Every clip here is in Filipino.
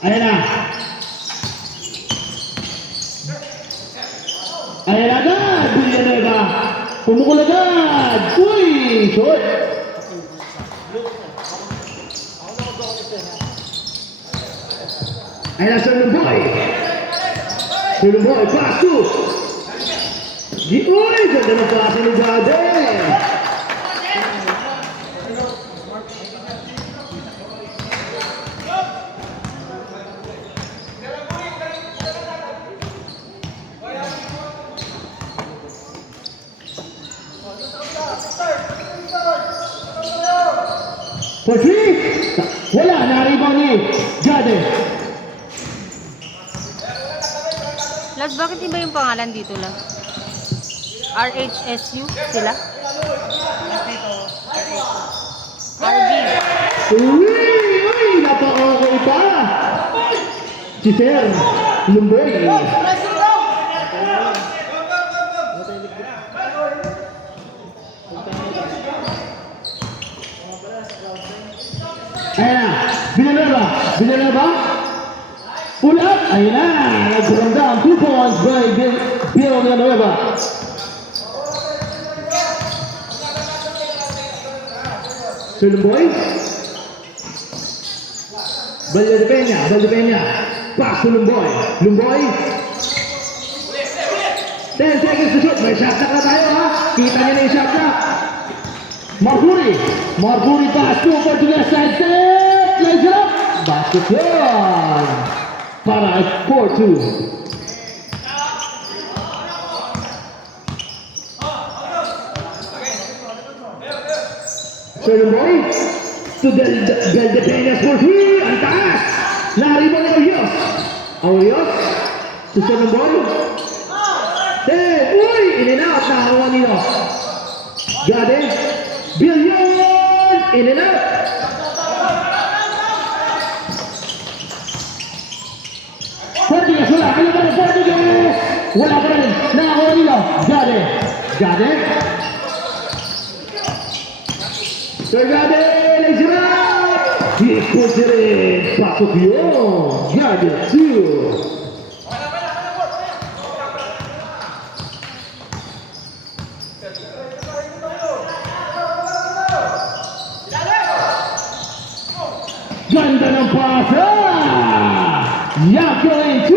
Ayan na. Ayan agad. Villanueva. Pumukul agad. Uy! Short. Ayan na, Sir Lumboy. Sir Lumboy, pass to. Uy! Ganda ng pass ni Gade. For three! Wala! Naribaw ni Gade. Laz, bakit iba yung pangalan dito, Laz? RHSU sila? RB. Uy! Napaka-okay pa! Si Sir Lumboy. Ayan na! Villanueva! Villanueva! Pull up! Ayan na! Nagkurang down. 2 points by Villanueva. Sir Lumboy. Valdepena. Pass to Lumboy. Lumboy. 10 seconds to shoot. May shot clock na tayo ha. Kita niyo na yung shot clock. Marbury pass to over to the side step. Lays it up. Basket yun. Para 4-2. Sir Lumboy to Valdepeñas for 3. Ang taas. Nariban ni Aurios. Aurios to Sir Lumboy. Uy! In and out. Nakakuha nito. Gade. Billion! In and out. Fortigas, wala. Kaya ba na Fortigas? Wala pa rin. Nakakuha nito. Gade. Sir Gade, lays it up! Ikot rin! Pasok yun! Gade 2! Ganda ng pasa! Yakoin 2!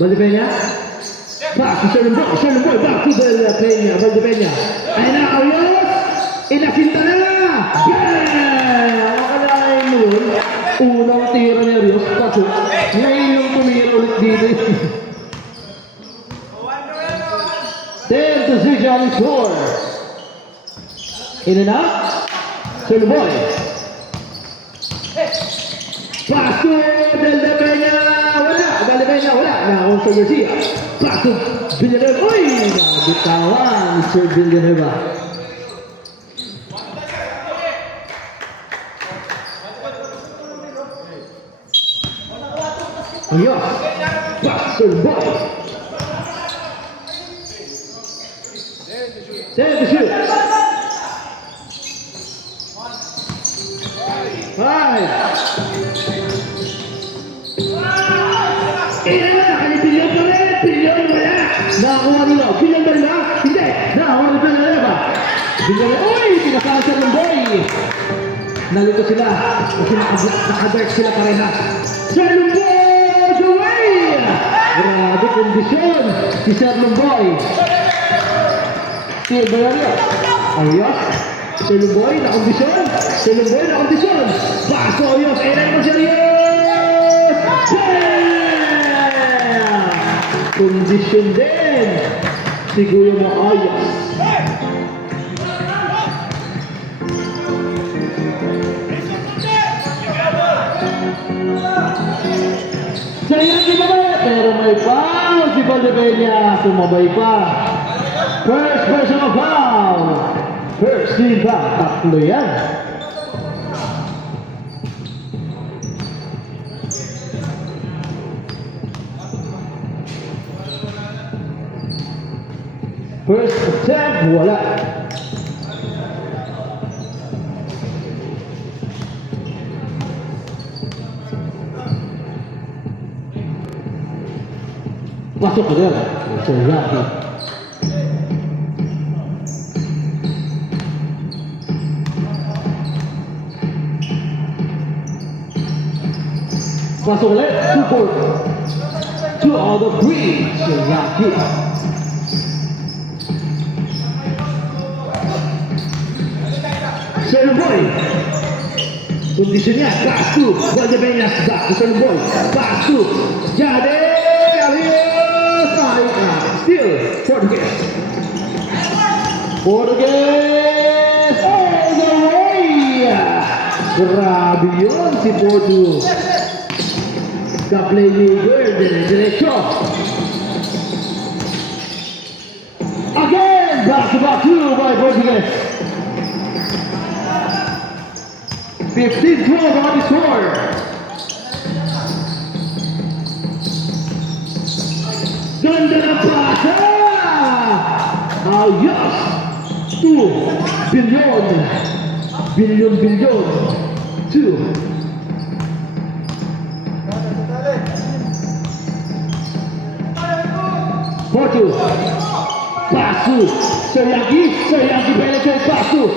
Valdepena? Back to Sir Lumboy, back to Valdepena. Ayun na, Aurios! Inasinta na! Bam! Akalain mo yun, unang tira ni Aurios, pasok. Ngayon yung tumira ulit dito. 10-6 on the score. In and out. Sir Lumboy. Pass to Valdepena. Wala. Nakakong Sir Garcia. Pass to Villanueva. Uy! Nabitawan Sir Villanueva. Ayos. Pass to Lumboy. 10 to shoot. 5. Pilyon pa rin. Pilyon wala. Nakakuha nila. Pilyon ba nila? Hindi. Nakakuha nila na nila. Pilyon. Uy! Pinasaan sa Lumboy. Nalito sila. Kasi nakadark sila parehas. Sir Lumboy! Away! Grabe kondisyon. Si Sir Lumboy. Si Bayario. Ayos. Sir Lumboy na kondisyon. Paso ayos. Ayan mo serious. Kondisyon din. Siguro mo ayos. Sayang di ba? Pero may foul si Valdepena. Sumabay pa. First personal foul. First team foul. Tatlo yan. First attempt, wala. Pasok ka din. Sir Rocky. Pasok ulit. 2 on the breeze. Sir Rocky. Sir Boy. Kondisyon niya. Pass to. Valdepeñas. Back to Sir Boy. Pass to. Jade. Alias. Still. Portuguese. Portuguese. All the way. Grabe yun si Porto. Ka-playmaker. Diretso. Again. Back-to-back 2 by Portuguese. 15-12 on the score. Ganda na pasa! Ayos! 2 billion. Billion. 2. Porto. Passo. Soriaki penetrates Passo.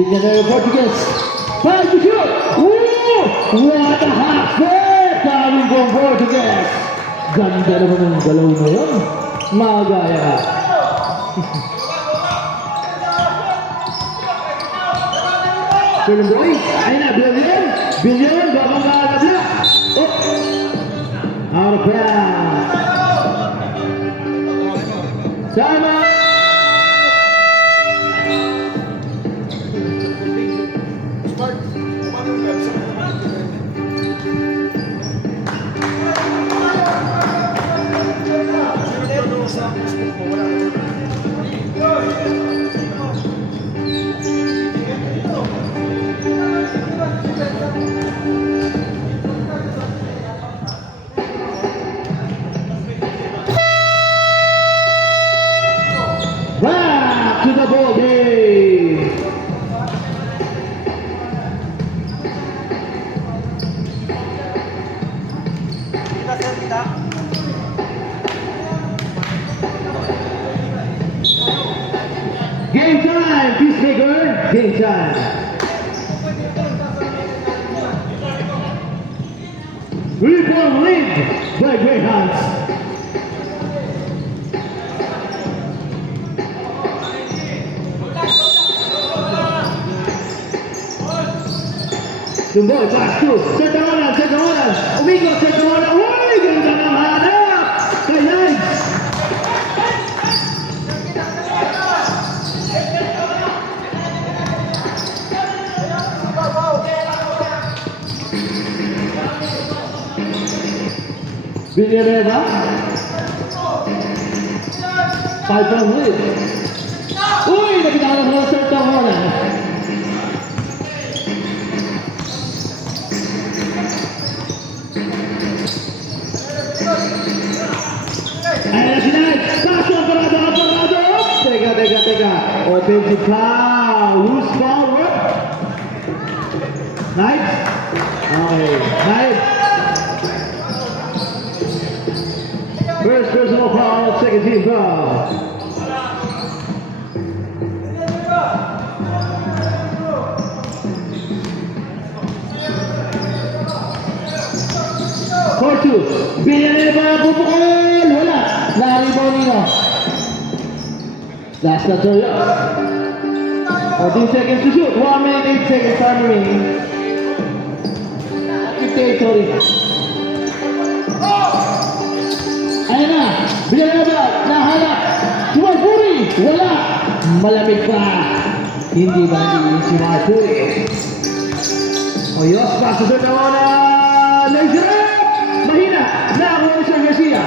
Billionaire Portuguese. 5 to shoot! Ooh! What a half set! Coming from Portuguese! Ganda naman ng galaw na yun. Magaya. Sir Boy, ayun na, Billion, babang kakabla. Oh! Out of bounds. Sama! Back to the ball game. Game time, Peacemaker. Game time. Rebound lead by Greyhounds. Jumboy, pass to set kawanan. Umikot, set kawanan. Uy, ganda ng hanap. Kayay. Villarreal. 5-point lead. Uy, napitangan ng set kawanan. Ayan si Knight. Pasok, parado. Teka. Offensive foul. Who's foul? Knight? Okay. Knight. First personal foul, second team foul. Porto. Villanueva pupukul. Wala. Naribaw nino. Last na throw. 14 seconds to shoot. 1 minute, 8 seconds time remaining. 58, sorry. Ayan na. Villanueva. Nahanap. Marpuri. Wala. Malamig pa. Hindi ba nagiging si Marpuri? Oyos. Paso sa nawana. Laser. Mahina. Nakakuha ni Sir Garcia.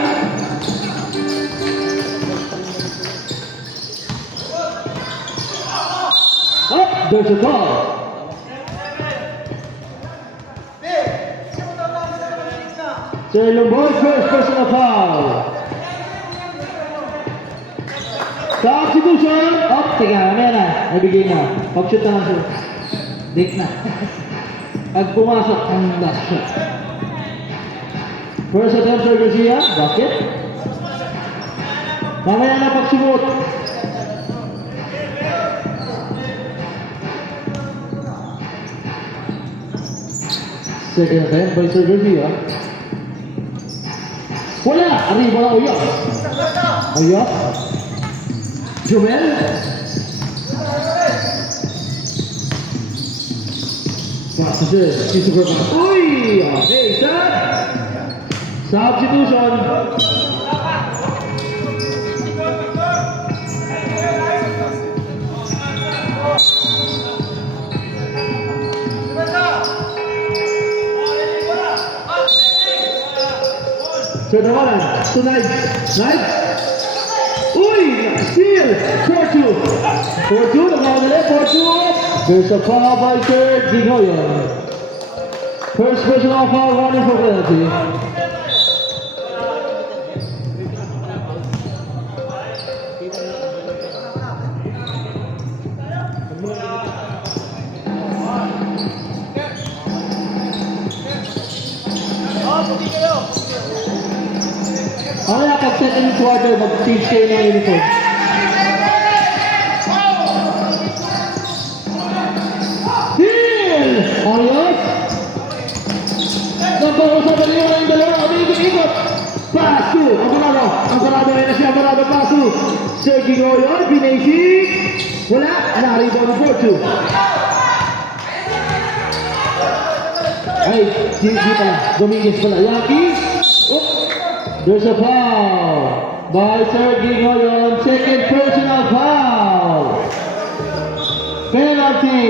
Up. There's a call. Sir Lumboy, first personal foul. Substitution. Up. Teka, mamaya na. Nabigay na. Pag-shoot na lang sir. Date na. Pag pumasok ang last shot. First attempt, Sir Garcia. Basket. Mamaya na pagsimot. Second attempt by Sir Garcia. Wala! Arriba na Oyos. Oyos. Jumel. Passes. Christopher Pass. Uy! Okay, set. Substitution. So nawalan. To Knight. Knight. Uy! Steal! 4-2. 4-2. Nagmamadali. 4-2. There's a foul by Sir Gigoyan. First personal foul running for penalty. Mamaya pag second quarter, mag-change kayo ng uniform. Steal! Arias! Nagpapausapan niyo na yung dalawa. Amigos-ikot! Pass to! Amorado! Amorado na siya. Amorado pass to! Sergi Goyon, Binasik! Wala! Narito ang 4-2. Ay, Gigi pala. Dominguez pala. Yankee! Oh! There's a foul by Sergi Goyon. Second personal foul. Penalty.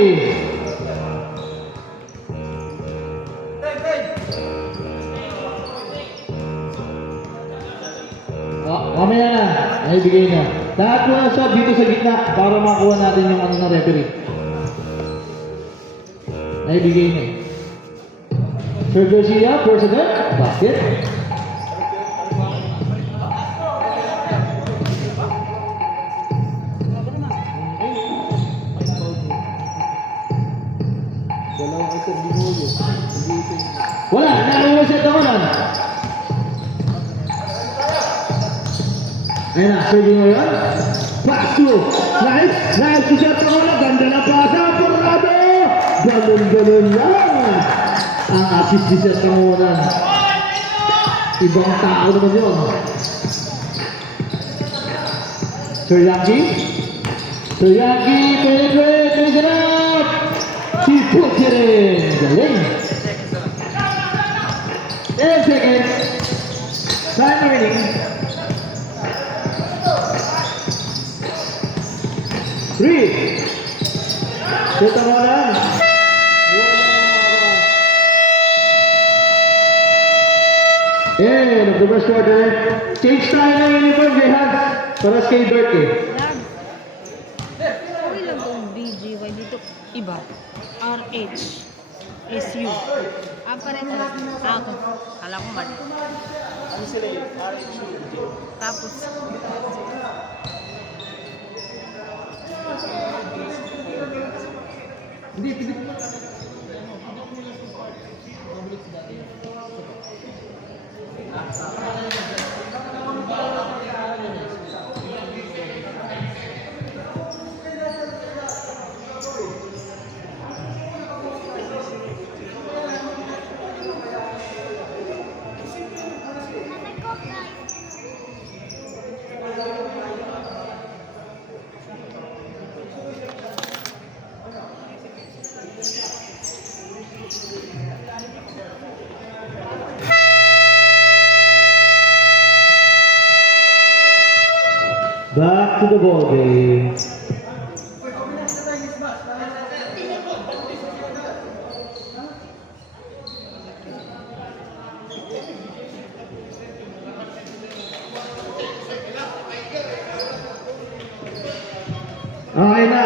Mamaya na. Ay, bigay na. Lahat mo na siya dito sa gitna para makuha natin yung ano na referee. Ay, bigay na. Sir Garcia, first attempt. Basket. Wala, nakawaset ako nun. Ayun na, Sergi ngayon. Pass to. Nice. Nice to set ako na. Ganda na pasa. Pornado. Ganun-ganun lang. Ang assist ni set ako na. Ibang tao naman yun. Sir Yankee. Sir Yankee. Penetrate. Finish it up. He puts it in. Galing. 10 seconds. Time remaining. 3. Kita mo na. And of the first quarter, change tayo ng uniform kay Hans para kay Dirk eh. Okay lang itong BGY dito. Iba. RH. SU. Pareho lang. Ako. Alam ko mali. Ano sila yun? RH. Tapos. Hindi, hindi. Back to the ball game. Okay na.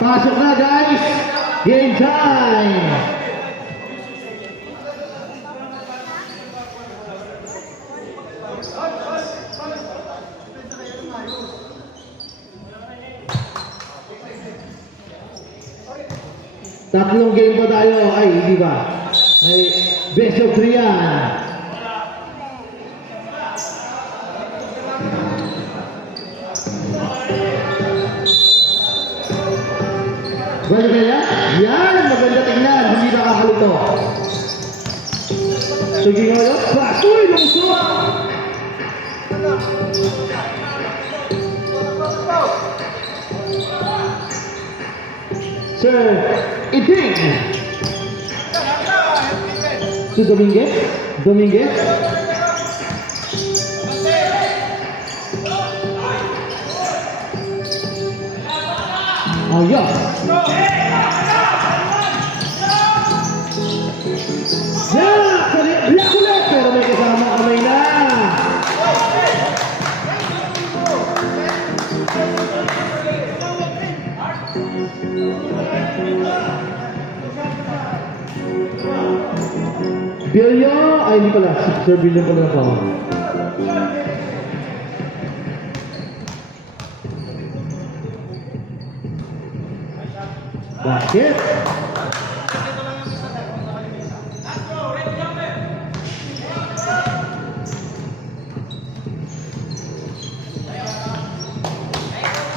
Pasok na guys. Game time. Tatlong game pa tayo. Ay, hindi ba? May best of 3 yan. Pwede kaya? Yan! Maganda tingnan. Hindi nakakalito. Sige ngayon. Pass! Uy! Lumusok! Sir Iting! Si Dominguez? Dominguez? Ayos! Black ulit! Pero may kasama kamay na! Bilya! Ay, hindi pala. Si Sir Bilya pala na pa. Basket!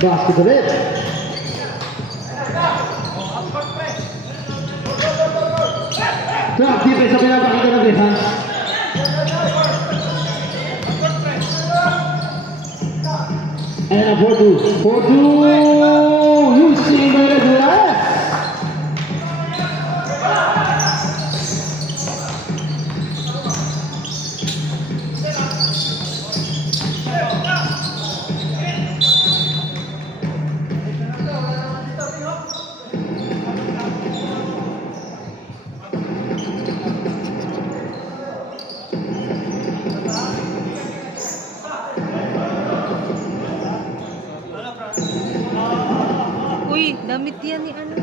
Basket ulit! Trap, defense sa pinapakita ng defense. And a 4-2. 4-2! Using by Regulas! Uy, damit yan ni ano.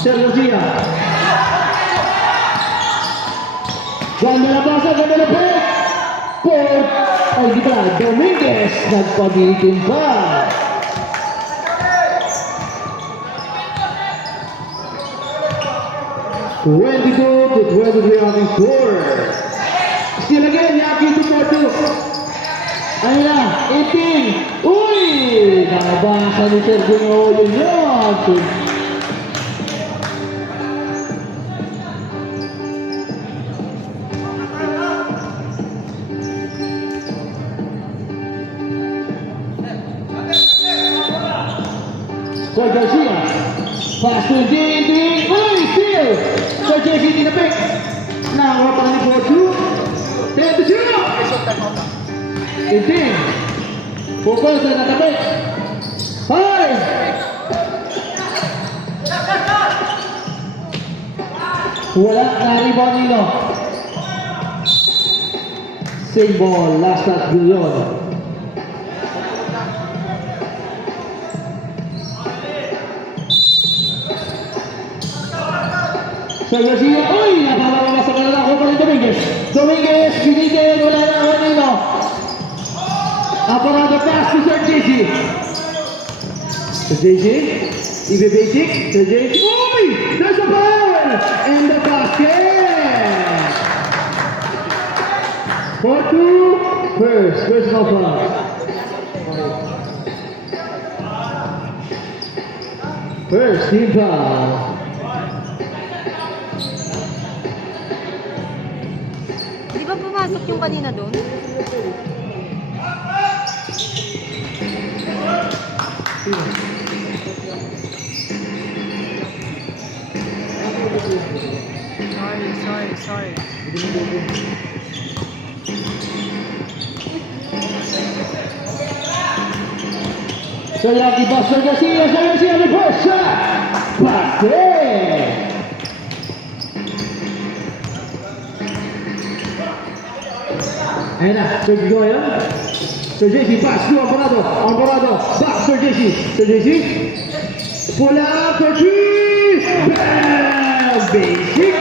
Sir Lucia. Ganda na basa, ganda na po. Port, ay di ba, Dominguez, nagpabilitin pa. (22-23 ating score. Still again, Yaki to 4-2. Ayun na, 18. Uy! Nabasa ni Sergio yun. Sir Garcia. Pass to Ding. Uy, steal! Sir JC tinapik. Nakawa pa ni 4-2. 10-0. 18. Focus na natapik. 5. Wala na rebound nilo. Same ball. Last touch Guillon. Sir Garcia, uy! Napapalabas sa kanila ako pa rin Dominguez. Dominguez, binigay, wala na ako nilo. Aparado pass to Sir JC. Sir JC, ibibasic. Sir JC, uy! There's a ball! And the basket! 4-2, first personal foul. First team foul. Di ba pumasok yung kanina doon? Sorry. Sir Lucky Boss, Sir Garcia, reverse shot! Basket! Ayan na, Sir Joyan. Sir JC, pass to Alvarado. Alvarado, back, Sir JC. Sir JC. Pull up for three. Bam! Basic.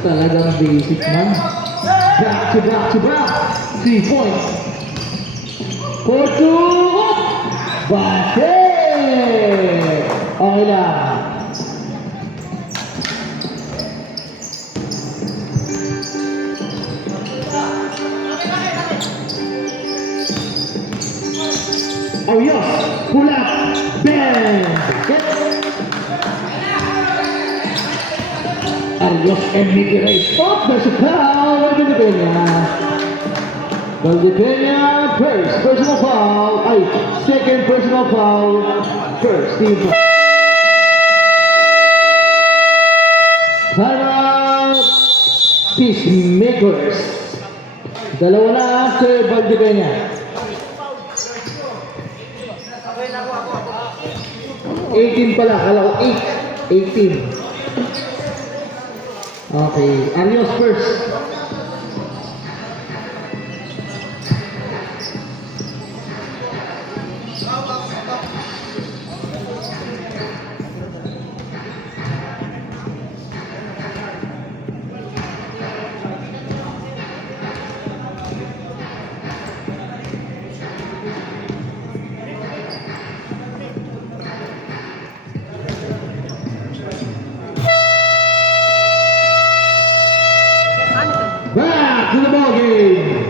Talagang basic man. Back to back to back. 3 points. 4-2. Basket. Okay lang. Oh yes, pull up, bang, get. Arios and Mickey Ray. Oh, there's a foul, Valdivia, first personal foul, second personal foul, first team. Timeout, Peacemakers. Dalawa na after Valdivia. 18 pala, kala ko 8. 18. Okay, Arios first. Back to the ball game.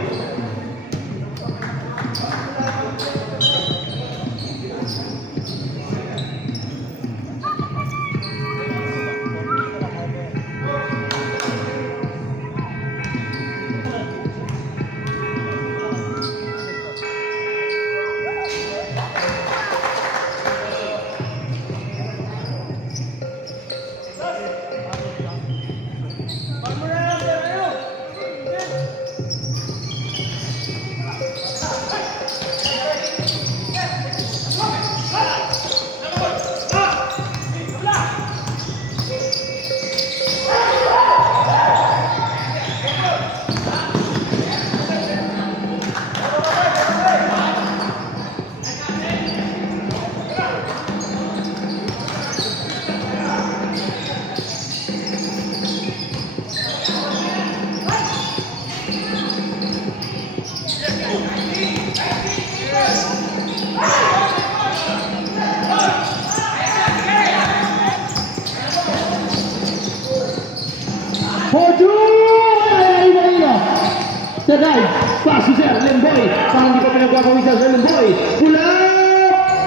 Tagay, pass si Sir Limboy. Parang hindi ko pinagpapawisan sa Limboy. Pula!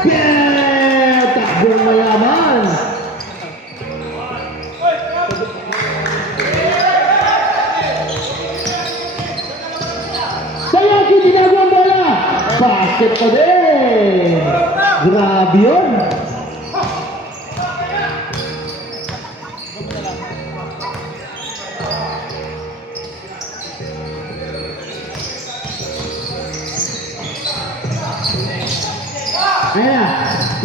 Yeah! Takbong mayaman. Sayaki, tinagawang bola. Basket pa din. Grabe yun. Ayan,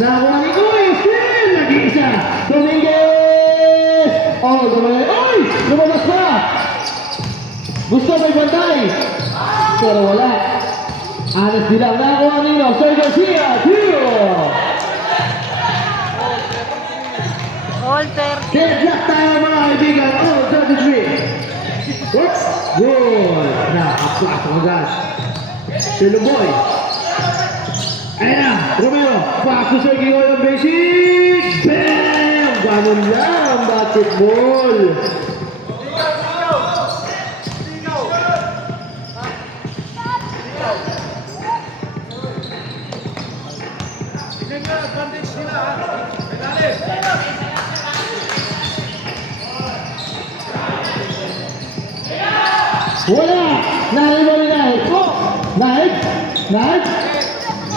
nakakuha ni Uy, still, nag-iisa, Dominguez! Oh, Dominguez, Uy, lumabas pa! Gusto may bantay, pero wala. Anas bilang, nakakuha nino, Sir Garcia, zero! All 30. Deadlock tayo mga kaibigan, all 33. Oops, good! Nakapasok agad. Sir Luboy. Ayan na, Romero, pass to Sergio yung basic! Bam! Ganun lang, basketball! Wala! Narinig mo ni Nahid! Oh! Nahid! Nahid!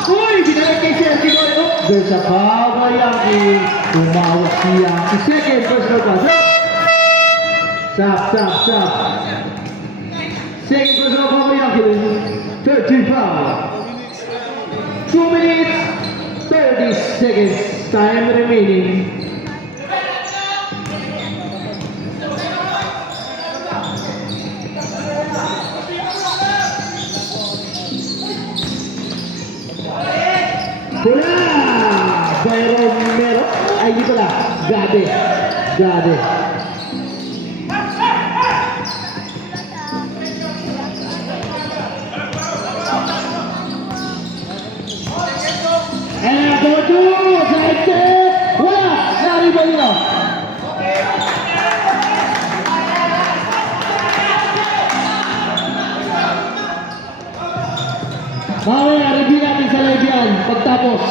Uy! Binalik kay Sergio! Oh! There's a foul by Yankee. Tumawag si Yankee. Second personal pass. Stop. Second personal foul by Yankee. 13 foul. 2 minutes, 30 seconds. Time remaining. Pula! Romero. Ay, di pala. Gade. Gade. And go to Zaite. Wala. Nariba nila. Mamaya, review natin sa live yan. Pagtapos.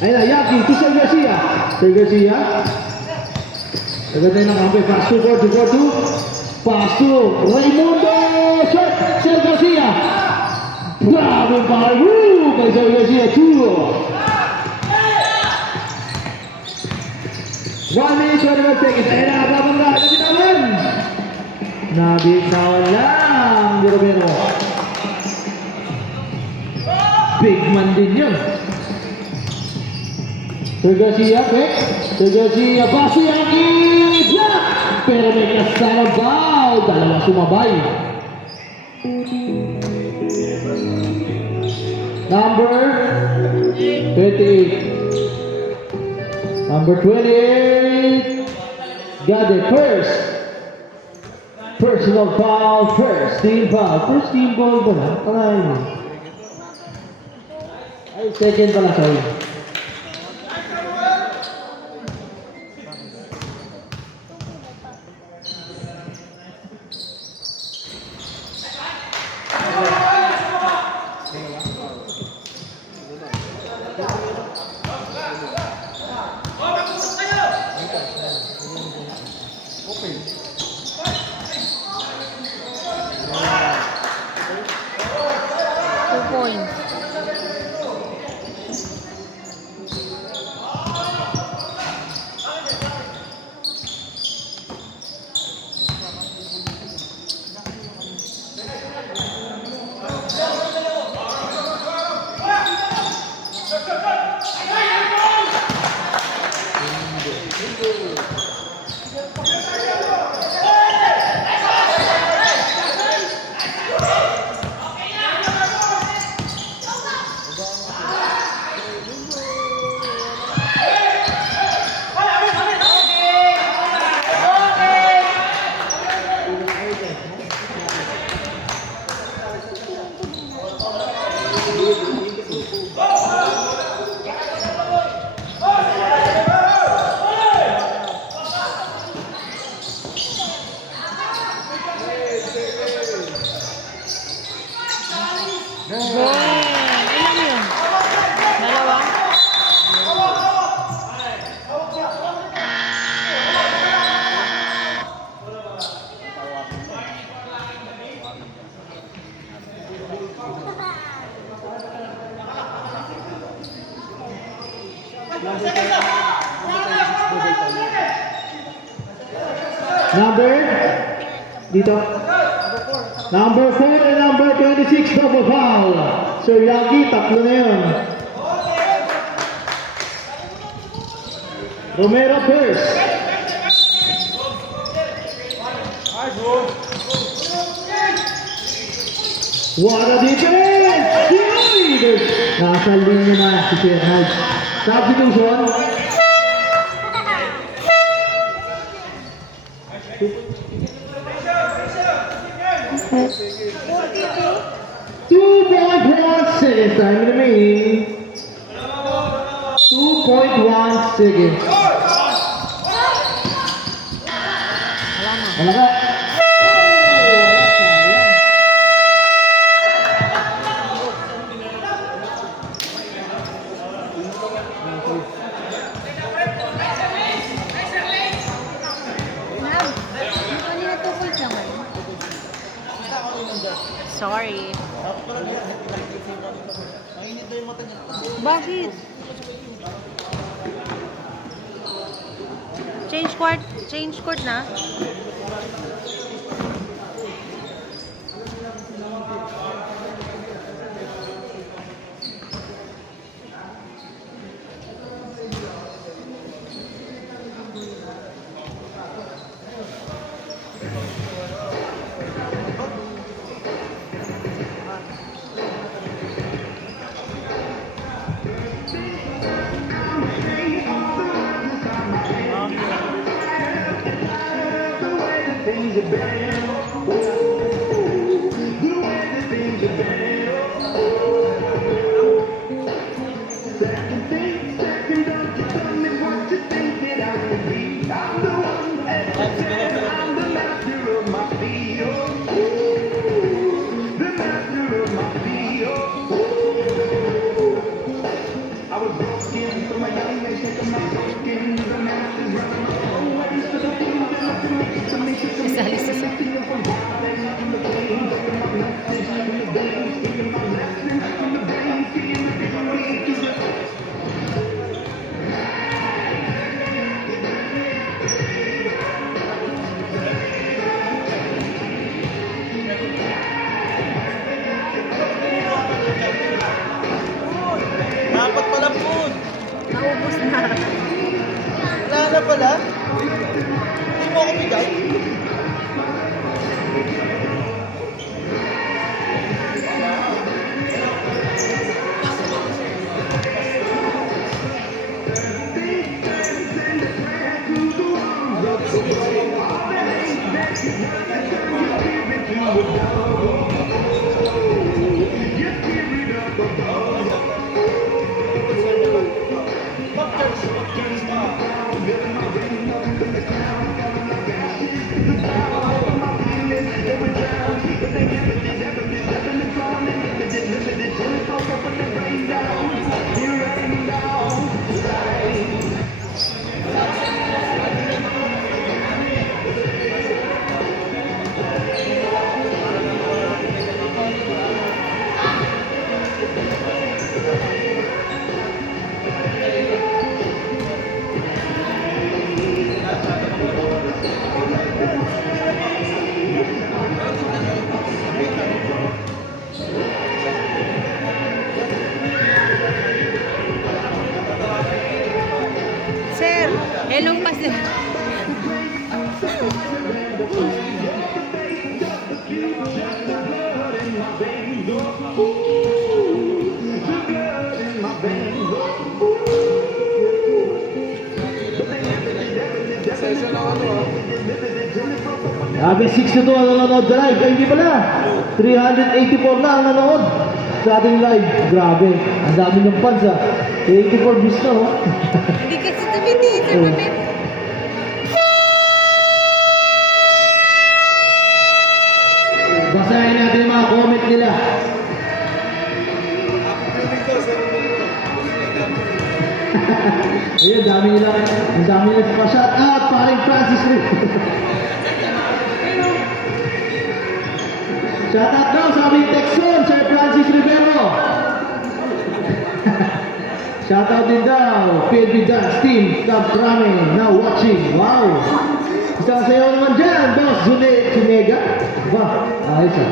Ayun na, Yaki, to Sir Garcia. Sir Garcia. Agad na yung nakampi. Pass to, 4-2. Pass to Raimundo. Shot, Sir Garcia. Grabe ang power move kay Sir Garcia. 1 minute, 21 seconds. Ayun na, babangga. Nabitawan. Nabitawan lang. Di Romero. Big man din yun. Sir Garcia, quick. Sir Garcia, Basi Yaki, block! Pero may kasama bow. Dalawa sumabay. Number 28. Number 28. Got it first. Personal foul, first team foul. First team goal ba na? Pangalan mo. Ay, second pala, sorry. Ilan yun? Dalawa? Number? Dito. Number 4 and number 26 double foul. Sir Yaki, tatlo na yun. Romero first. What a defense! Nasa linya na si Sir Howard. Substitution. Seconds, time remaining. 2.1 seconds. Wala ka. Sorry. Bakit? Change court na? Sasali sa Dapat pala po. naubos na. Wala na pala. Hindi mo ako bigay. Sir, hello pa sir. Grabe, 6-2 ang nanonood sa live. Ay, hindi pala. 384 na ang nanonood sa ating live. Grabe, ang dami ng fans ah. 84 views na oh. Hindi kasi tumitingin sa comment. Basahin natin yung mga comment nila. Ayun, ang dami nila pa-shout out, paring Francis Lee. Shout out daw sa aming Texon, Sir Francis Rivero. Shout out din daw, PNB Dance Team, Camp Ramen, now watching. Wow! Isang sayaw naman dyan, Boss Zunega. Ba, ayos ah.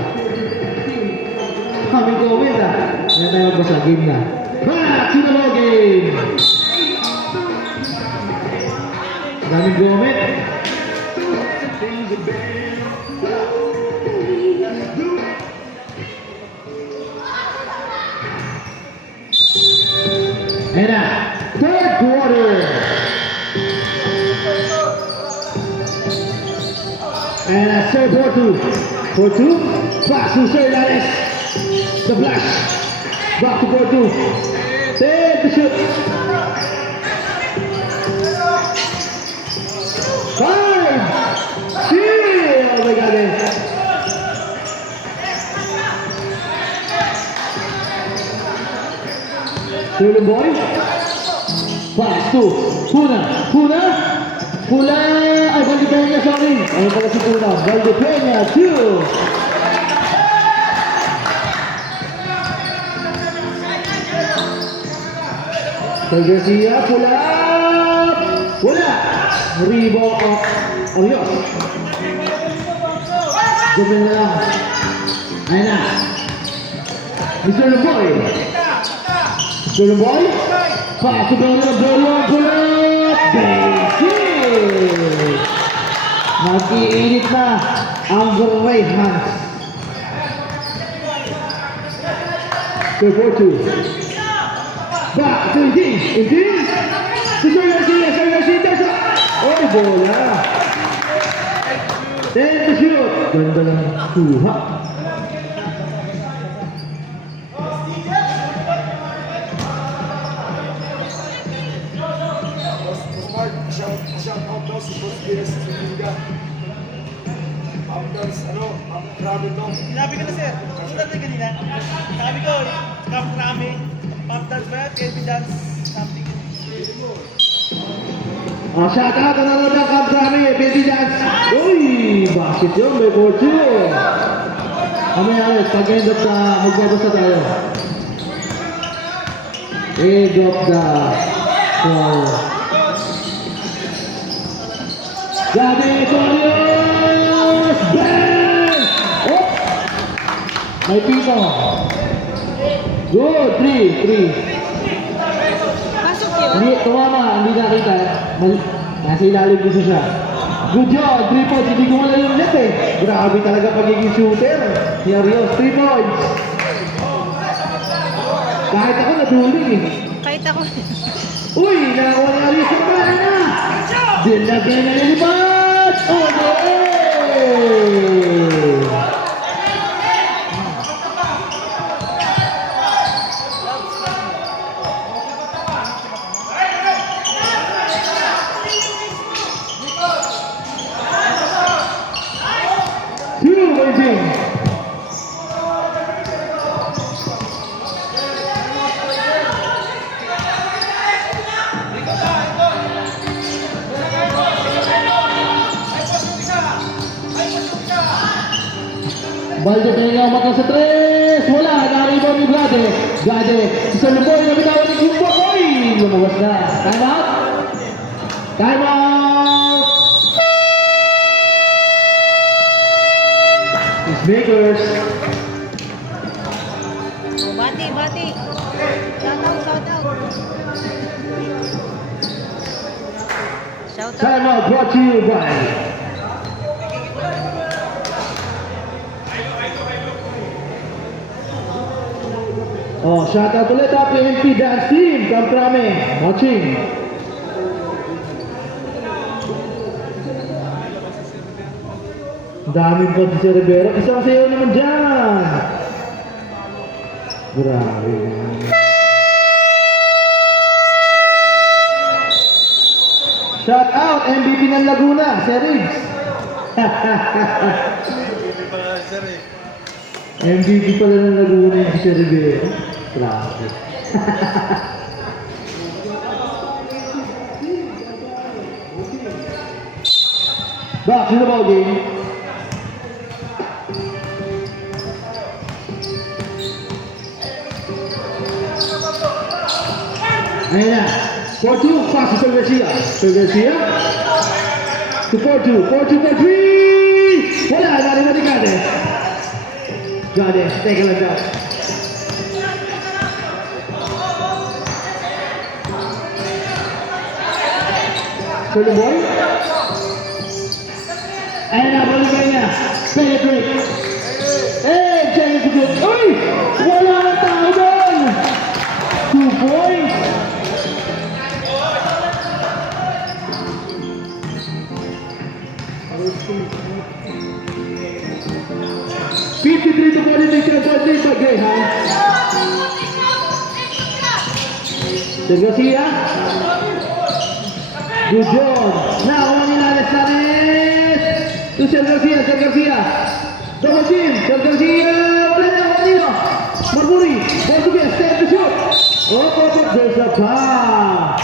Kaming comment ah. Yan tayo ba sa game na. Back to the ball game! Daming comment. And third quarter. And third for two. Pass to Sir Lanes. The flash. Back to 4-2. Take the shoot. 5. Steal. Oh my God. Golden boy. Pass to Puna. Ay, Valdepena, sorry. Ano pala si Puna? Valdepena, 2. Garcia, pula. Wala. Rebound of Orios. Gawin na lang. Ayan na. Mr. Lemboy. Boy, pass to Brilliant, pula. Basic. Mag-iinit na ang right hand. 4-2. Back to Indeed. Si Sir Garcia. Oy, bola. 10 to shoot. Ganda lang kuha. Smart, shout out daw si Boss Giras sa Liga. Updowns, grabe to. Sinabi ko na sir, sunod na kanina. Sabi ko, camp namin. Updowns ba yan? PLB dance, something. Shout out na naman ng Kamsami, Baby Dance. Uy, bakit yun? May fortune. Mamaya ulit, pag end of the, magbabasa tayo. End of the call. Gabi Torios! Bang! Oh! May pito. Good, 3. Pasok yun. Hindi, tumama, hindi nakita. Nasa ilalim gusto siya. Good job, 3 points. Hindi ko wala yung net eh. Grabe talaga pagiging shooter. Si Arios, 3 points. Kahit ako naduling eh. Kahit ako. Uy, nakakuha ni Arios sa kamala na. Dinagay na nilipat. Oh, no! Two waiting. Balde tengah matang stres. Wala, naribaw ni Gade. Gade, sa luboy na bitawan ni Kumbo. Oy, lumabas na. Time out. Time out. Makers. Bati, bati. Shout out, shout out. Shout out. Time out brought to you by shout out ulit ang PNP Dance Team. Kamprame, watching. Daming po si Rivera. Isang sayo naman dyan. Grabe. Shout out MVP ng Laguna, Serix. MVP pala ng Laguna yung si Rivera. Grabe. Back to the ball game. Ayan na. 4-2, pass to Sir Garcia. Sir Garcia. To 4-2. 4-2 for 3. Wala, narinig ni Gade. Gade, teka lang daw. Sir Luboy. Ayan na, balikan niya. Penetrate. Eh, James good. Uy! Wala na tao doon! 2 points. $53 to 43 points by Graham. Sir Garcia. Good job. Now, Manilales Lanes. To Sir Garcia, Sir Garcia. Double team, Sir Garcia. Wala na, wala nyo. Marbury, Portuguese, step to shoot. Oh, there's a foul.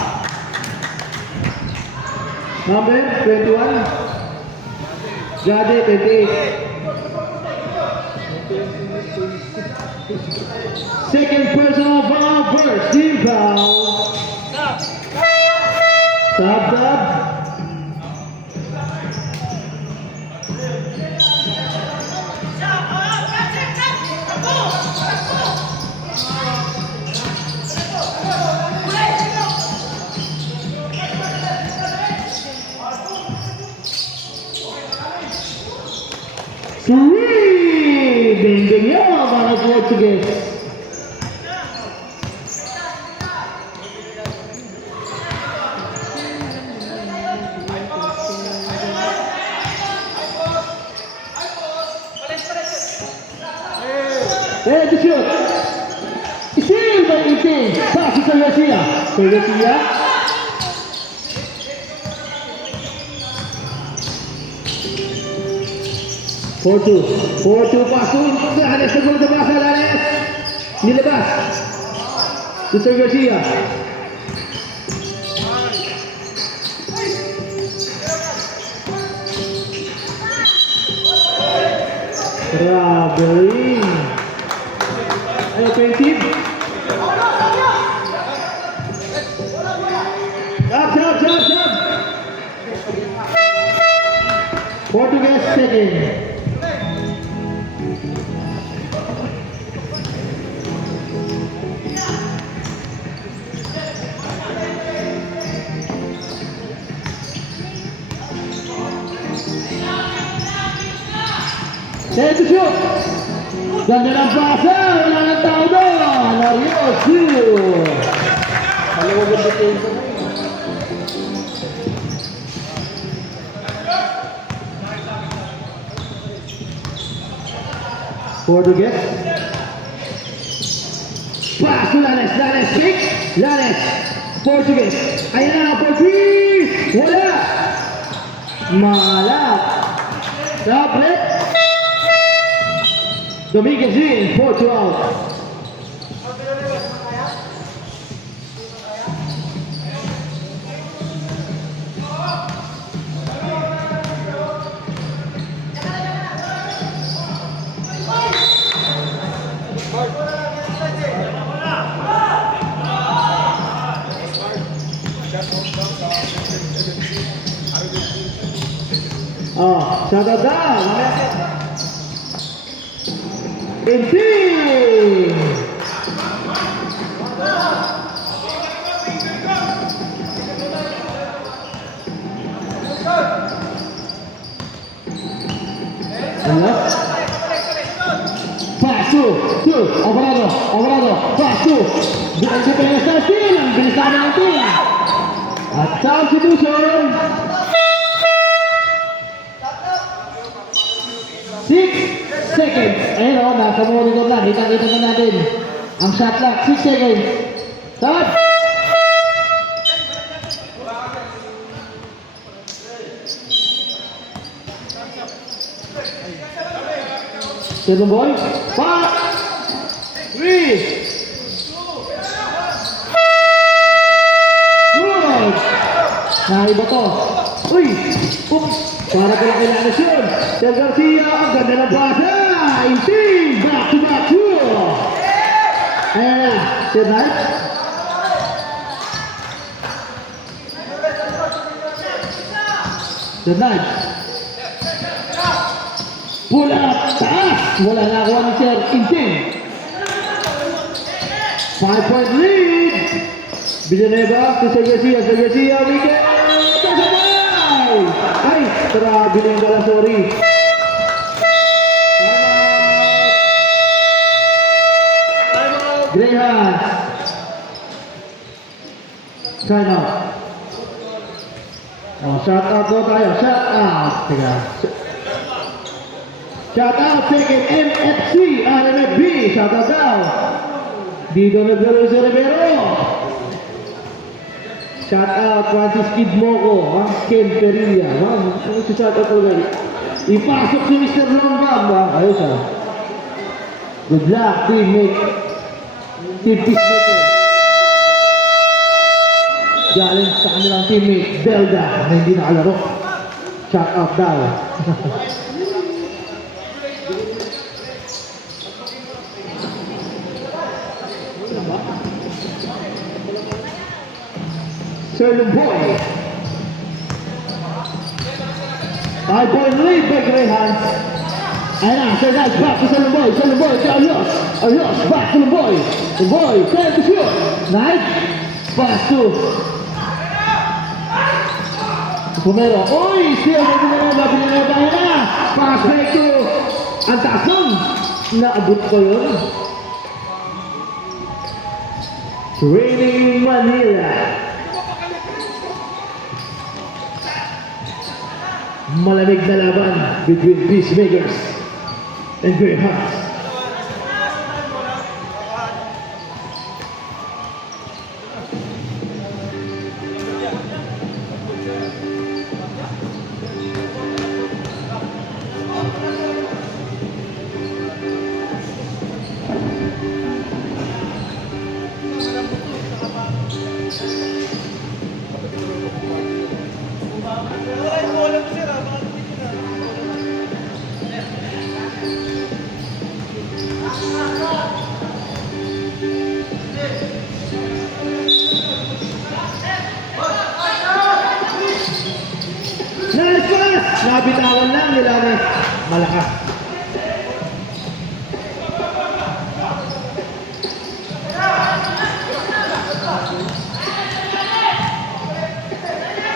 Number 21. Gade, 28. Second personal foul, first team foul. Sub. Three! Ding-ding yan mga Portuguese. Ready to shoot. Steal by 18. Pass to Garcia. Garcia. Four-two pasok. Lanes na gol sa basa. Lanes. Nilabas. Mr. Garcia. Grabe. Ay, offensive. Jab. Portuguese second. Ready to shoot. Ganda ng pasa. Wala ng tao doon. Larios. Alam mo ba dito yun? Portuguese. Pass to Lanes. Pick. Lanes. Portuguese. Ayan na. Portuguese. Wala. Malap. Dapat. Dominguez in, 4-2 out. Oh, shut it down. Indeed! Pass to Alvarado, pass to bukan sa penalty, ang bilis namin ang tira. At substitution. 6 seconds. Ayun o, nasa monitor na. Kita na natin. Ang shot clock, 6 seconds. Stop! Seven boy. 5, 3, good! Naiba to. Uy! Oops! Para ko lang kailangan yun. Del Garcia, ang ganda ng basa. 18, back to back two. Ayan na, Sir Knight. Sir Knight. Pull up, taas. Wala na ako ni Sir Inting. 5-point lead. Villanueva, to Sir Garcia, Miguel. Ay, grabe na yung gala, sorry. Greyhound. Sign out. Oh, shout out po tayo. Shout out. Teka. Shout out second MFC, RMFB. Shout out daw. Dito naglaro si Rivero. Shout out Francis Kid Moco, Ken Perilla. Ano si shout out ulit? Ipasok si Mr. Longbam. Ayos ah. Good luck, teammate. Team Peacemaker. Galing sa kanilang teammate, Belda, na hindi nakalaro. Shout out daw. Sir Lumboy. 5-point lead by Greyhounds. Ayan na, Sir Knight back to Sir Lumboy. Arios, back to Lumboy. Lumboy, time to shoot. Knight, pass to Pumero. Uy, still may Villanueva. Ayan na, pass back to Antason. Naabot ko yun. Training Manila. Malamig na laban between Peacemakers and Greyhounds. bitawan lang nila ni malakas.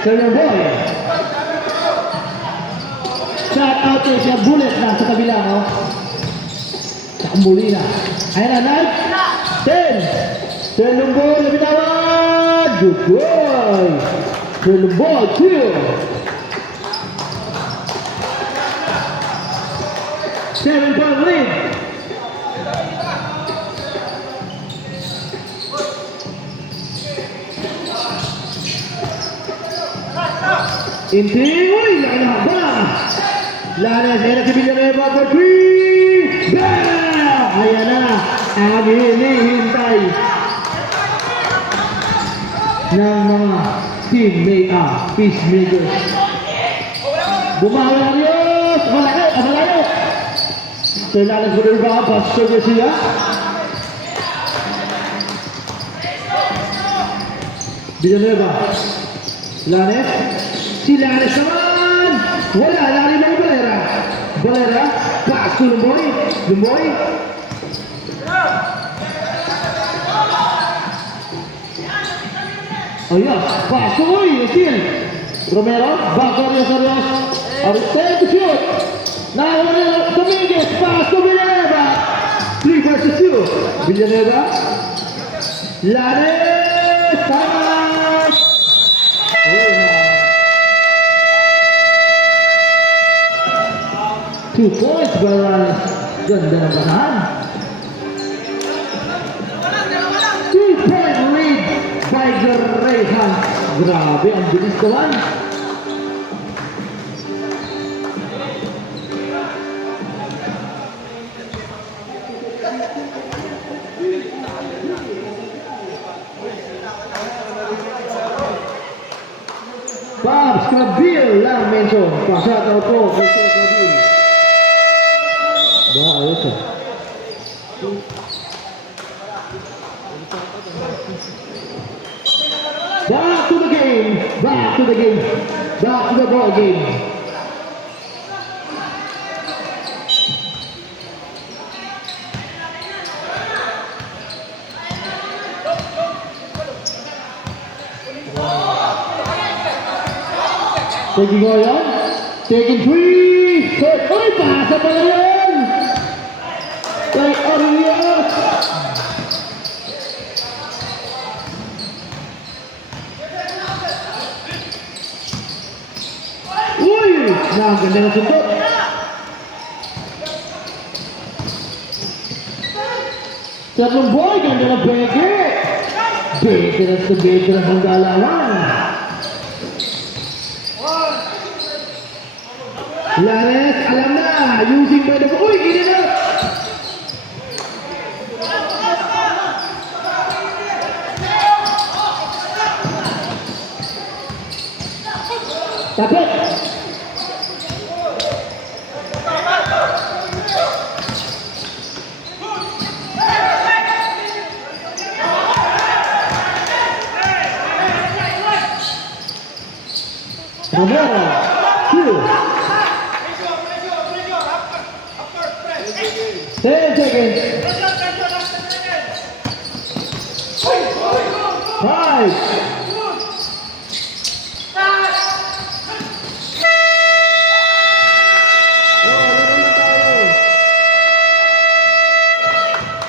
Senior boy. Shout out to siya bullet na sa kabila, no? Sa muli na. Ayan na, 9, 10. Senior boy, nabitawan. Good boy. Senior boy, 2. 7-point lead. Inti, uy, laki na haba. Lanes, ayan na si Villanueva for 3. Bam! Ayan na, ang hinihintay ng mga peacemakers. Bumawi na Diyos! Malayo! Sir Lanes Villanueva, Pastor Garcia. Villanueva. Lanes. Si Lanes naman! Wala, lari lang Valera. Valera, pass to Lumboy. Lumboy. Ayan, pass to Uy, steal. Romero, back on Rosarios. Aristeo to shoot. Now, Dominguez, pass to Villanueva. 3 versus 2. Villanueva. Lanes, time! Oh, 2 points by Lanes. Ganda ng banahan. 2-point lead by Greyhound. Grabe, ang bilis naman. Babs Kabil lang mention. Pasataw po kay Sir Kabil. Ba, ayos ah. Back to the game. Back to the game. Back to the ball game. Taking Goyon. Taking 3. Uy, pasa pala yun. Kay Arias. Uy! Ganda na suntok. Second boy, ganda na beke. Beke na ang galawan. Lanes, alam na. Using by the... Uy, gini na. Tapos. Romero, 2. 10 seconds. 5.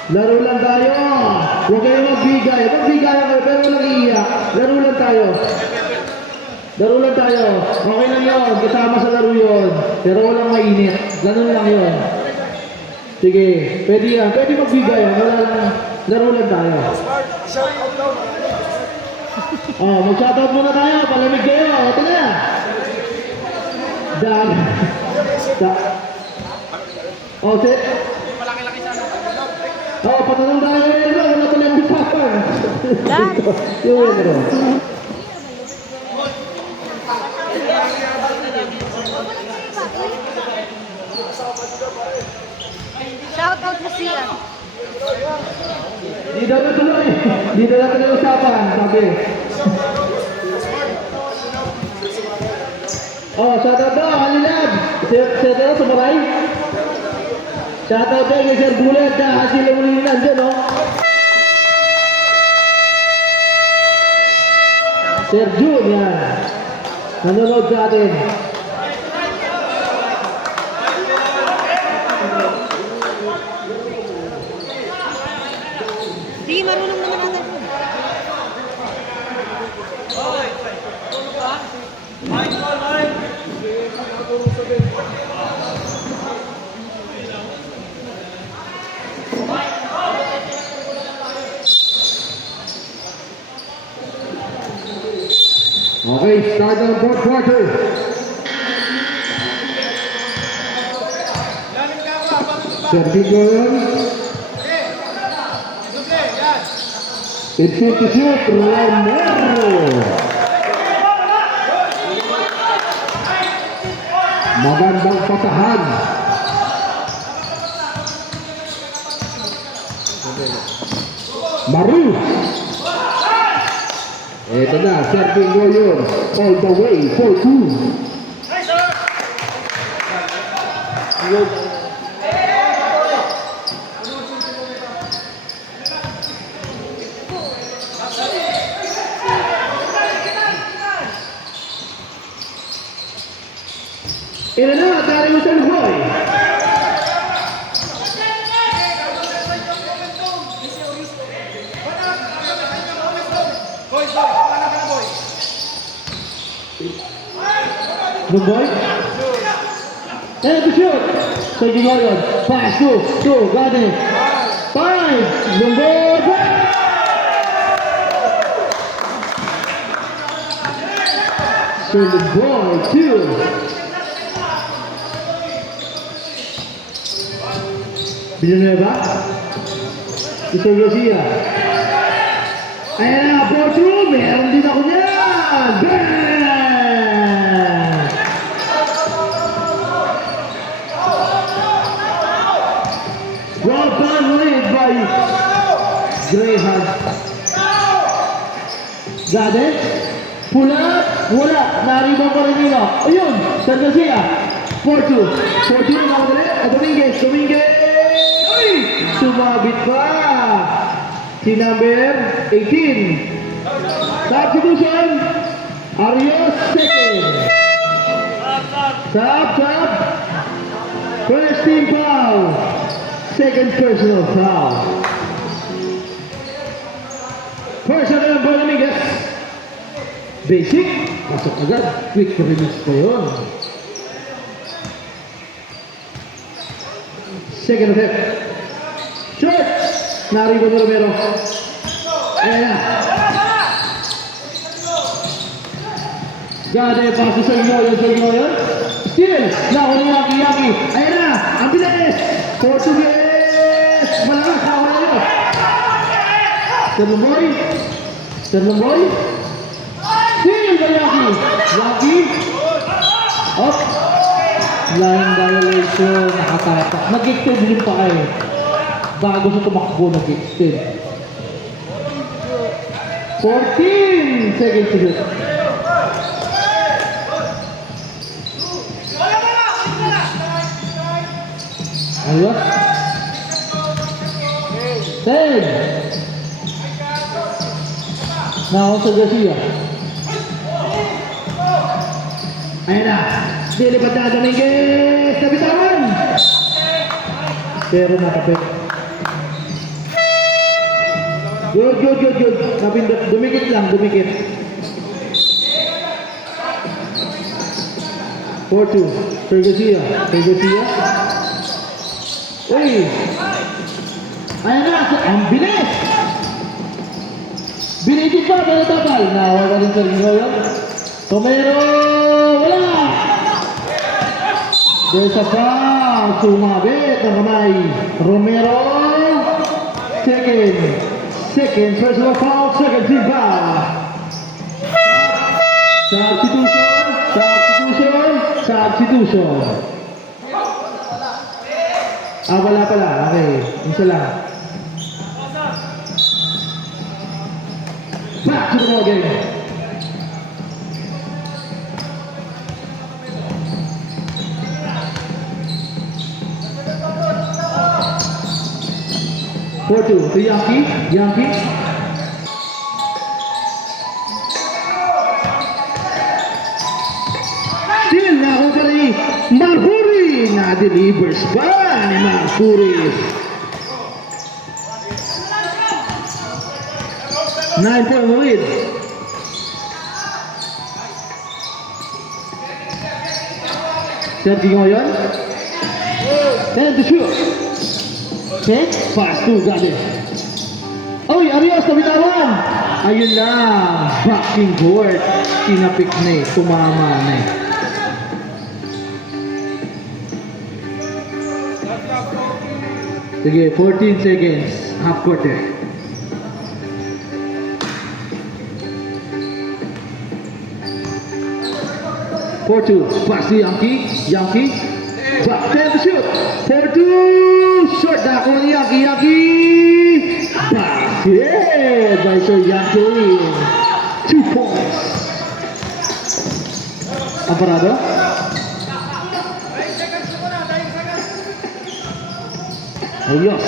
Laro lang tayo. Huwag kayo magbigay. Magbigay ako pero walang iiyak. Laro lang tayo. Laro lang tayo. Okay lang yun. Kasama sa laro yun. Pero walang mainit. Ganun lang yun. Sige. Pwede yan. Pwede magbigay. Wala lang. Laro lang tayo. Oh, mag-shoutout muna tayo. Palamig kayo. Ito na. Oh, oh, patanong tayo ngayon ba? Wala pala yung bitawan. Yung ano. Shout out mo siya. Di daw na tuloy. Di daw na tuloy usapan. Sabi. Oh, shoutout daw, Halilab. Shoutout sa Maray. Shoutout daw kay Sir Bulat na sila muli nandyan, no? Sir Jun, yan. Nanonood sa atin. Sige, marunong naman natin. Okay, start ng fourth quarter. Serving ko yun. It's 50 shoot, Romero. Magandang patahan. Maru. Ito na, serving ko yun. All the way, 4-2. Ito na, Darius Alhoy. Lumboy. And to shoot. Taking on. Pass, two, got it. 5, Lumboy. So Lumboy, 2. Villanueva. Ito Garcia. Ayan na, 4-2. Meron din ako niyan. Bang! Well done, lead by Graham. Got it? Pull up. Wala. Naribang pa rin nila. Ayun. Sir Garcia. 4-2. 4-2 na ako ulit. Dominguez. Uy! Sumabit pa. Si number 18. Substitution. Arios second. Stop. First team foul. Second personal foul. Personal ng Dominguez. Basic. Pasok agad. Quick release pa yun. Second attempt. Short. Naribo ni Romero. Ayan na. Gade, paso sa inyo yun. Steal. Nako ni Yaki. Ayan na. Ang bilis. Portuguese. Malakas. Nako na yun. Sir Lumboy. Steal by Yaki. Up. Line violation. Nakatatak. Nag-extend din pa kayo. Bago sa tumakbo nag-extend. 14 seconds to shoot. Ayos. 10. Now sa Garcia. Ayan na. Dilipat na Dominguez. Nabitawan. Pero nakapit. Good. Napindot. Dumikit. Porto. Sir Garcia. Uy. Ayan na. Ang bilis. Binitin pa. Pero tapal. Nawawa rin sa ringo yun. Romero. Wala. There's a foul. Sumabit ang kamay. Romero. Second personal foul. Second team foul. Substitution. Wala pala. Okay. Isa lang. Back to the ball game. 4-2 to Yankee. Yankee. Still na pa ni Marhuri. Na-delivers pa ni Marhuri. 9-point lead. Sergio ngayon. And to shoot. Okay, pass to Gade. Oy, Arias, nabitawan! Ayun na, backing court. Tinapik na eh, tumama na eh. Sige, 14 seconds, half quarter. Four-two, pass to Yankee. Yankee. Back 10 to shoot. 4-2. Short na ako ni Yankee. Yankee. Basket by Sir Yankee. 2 points. Amparado. Ayos.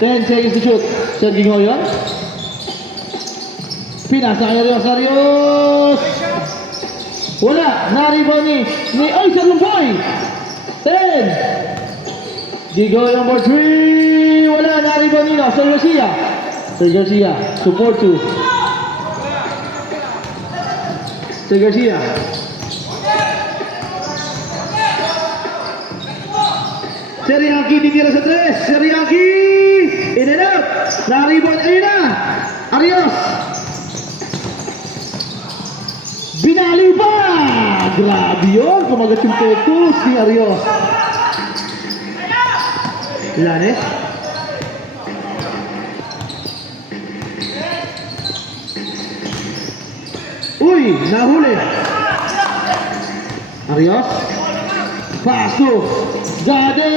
10 seconds to shoot. Sergio ngayon. Pinasa kay Arios. Arios. Wala. Naribaw ni ay, sa Lumboy. 10. Digo number 3. Wala. Naribaw ni Sir Garcia. Sir Garcia. Support 2. Sir Garcia. Seriaki ditira sa 3. Seriaki. In and out. Naribaw. Ayun na. Arios. Binali pa! Grabe yun! Kumagat yung petos ni Arios. Lanes. Uy! Nahuli! Arios. Pasok! Gade!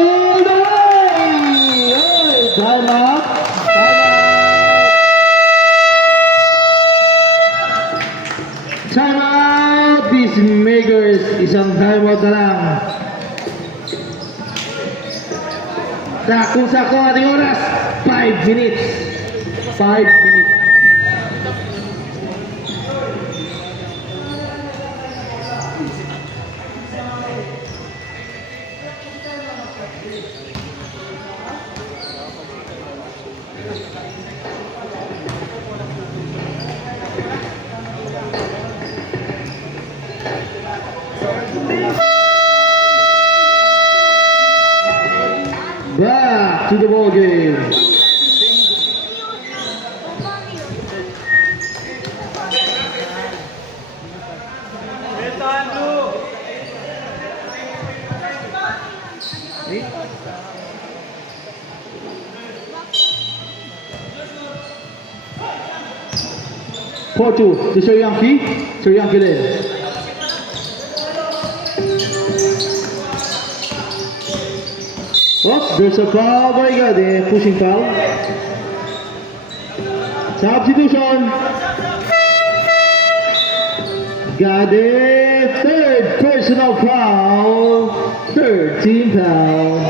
All the way! Ay, time out! Time out! Peacemakers, isang timeout na lang. Sakong-sako ating oras, 5 minutes. 5 minutes. Back to the ball game. Four-two to Sir Yankee. Sir Yankee there. Oh, there's a foul by Gade, pushing foul. Substitution. Gade, third personal foul. Third team foul.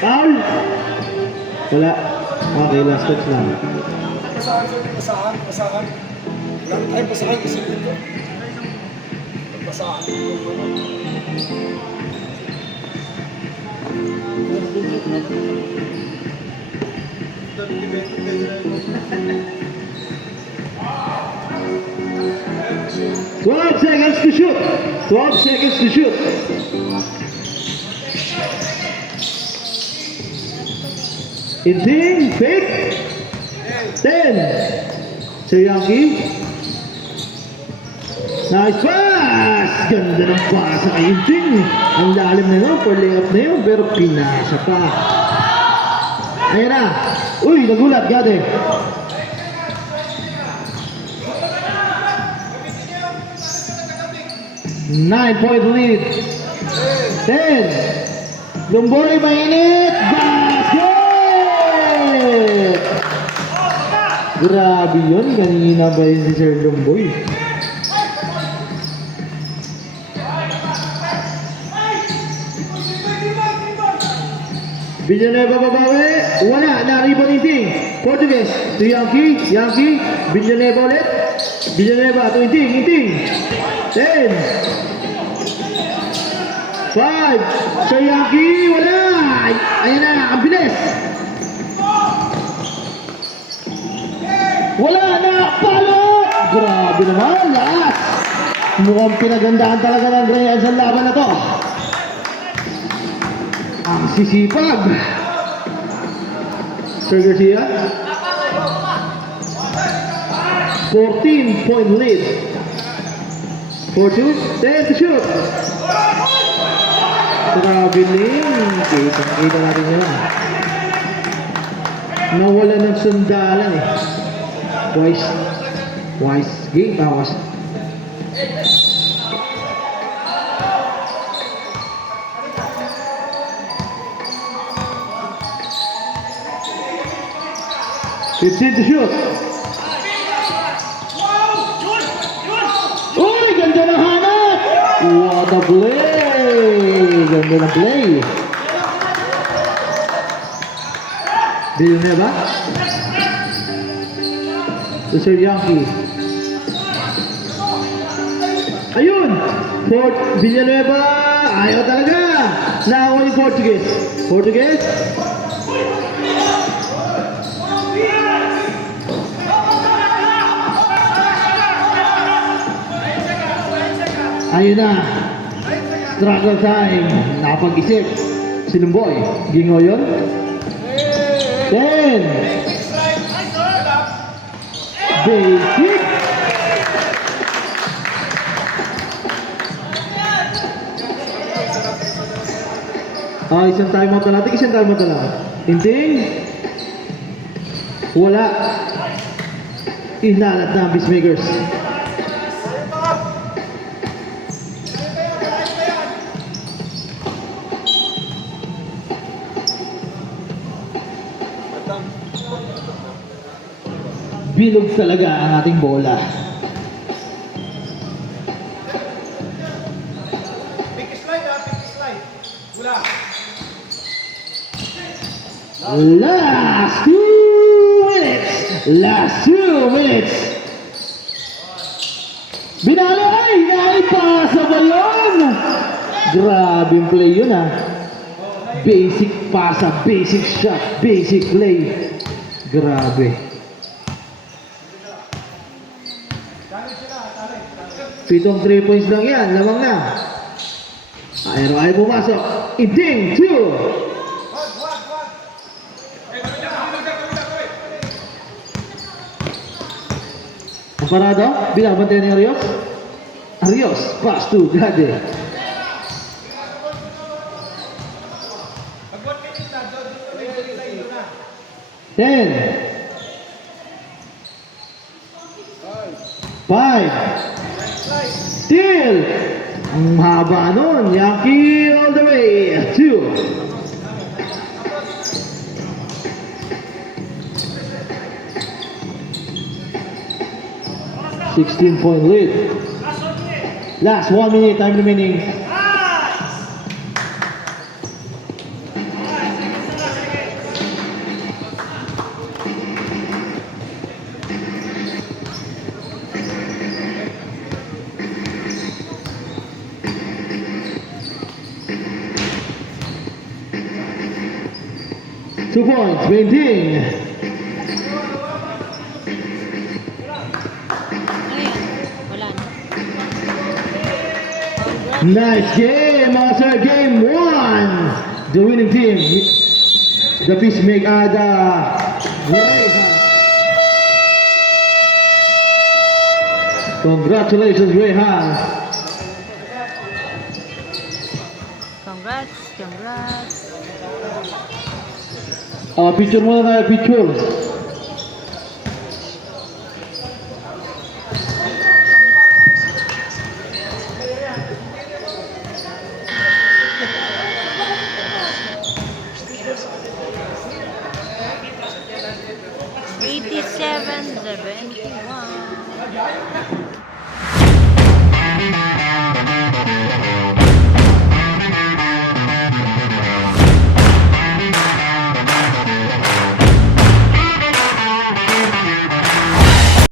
Foul? Wala. Okay, last touch lang. Basahan. Gamit tayo basahan kasi dito. Basahan. Twelve seconds to shoot. 12 seconds to shoot. Inting, fake. 10. Sir Yankee. Nice pass! Ganda ng pasa kay Inting. Ang lalim na yun, for layup na yun, pero pinasa pa. Ayan na. Uy, nagulat, Gade. Nine-point lead. 10. Lumboy, mainit. Basket! Grabe yun. Kanina ba yun si Sir Lumboy? Villanueva babawi. Wala. Na-rebound Inting. Portuguese. To Yankee. Yankee. Villanueva ulit. Villanueva to Inting. Inting. 10. 5. Sir Yankee. Wala. Ayan na. Ang bilis. Wala na. Palot. Grabe naman. Lakas. Mukhang pinagandaan talaga ng Reyes ang laban na to. Ang sisipag. Sir Garcia. 14-point lead. 4-2. 10 to shoot. Grabe din. Kita natin yun. Nawala ng sandalan eh. Wise game. Tawas. Fifteen to shoot. Uy, ganda ng hanap! What a play! Ganda ng play. Villanueva. To Sir Yankee. Ayun! Villanueva. Ayaw talaga. Nakakuha yung Portuguese. Portuguese. Ayun na. Struggle time. Nakapag-isip. Sinumboy. Gingo yun. 10. Basic. Isang timeout na natin. Isang timeout na lang. Inting. Wala. Inalat na ang Peacemakers. Bilog talaga ang ating bola. Big slide ha, big slide. Wala. Last 2 minutes. Last 2 minutes. Binalo ay naipasa ba yun? Grabe yung play yun ha. Basic pasa, basic shot, basic play. Grabe. Pitong 3 points lang yan, lamang na. Ayro ay pumasok. Inting 2. Ang parado, binabantay ni Arios. Arios, pass to Gade. Ten. 5. Steal! Ang haba nun. Yankee all the way. 2. $16-point lead. Last 1 minute. Time remaining. Two points, Beijing. Wala na. Nice game, Master. Game 1. The winning team, the Peacemaker, the Reyes. Congratulations, Reyes. Congrats. Picture muna tayo, picture.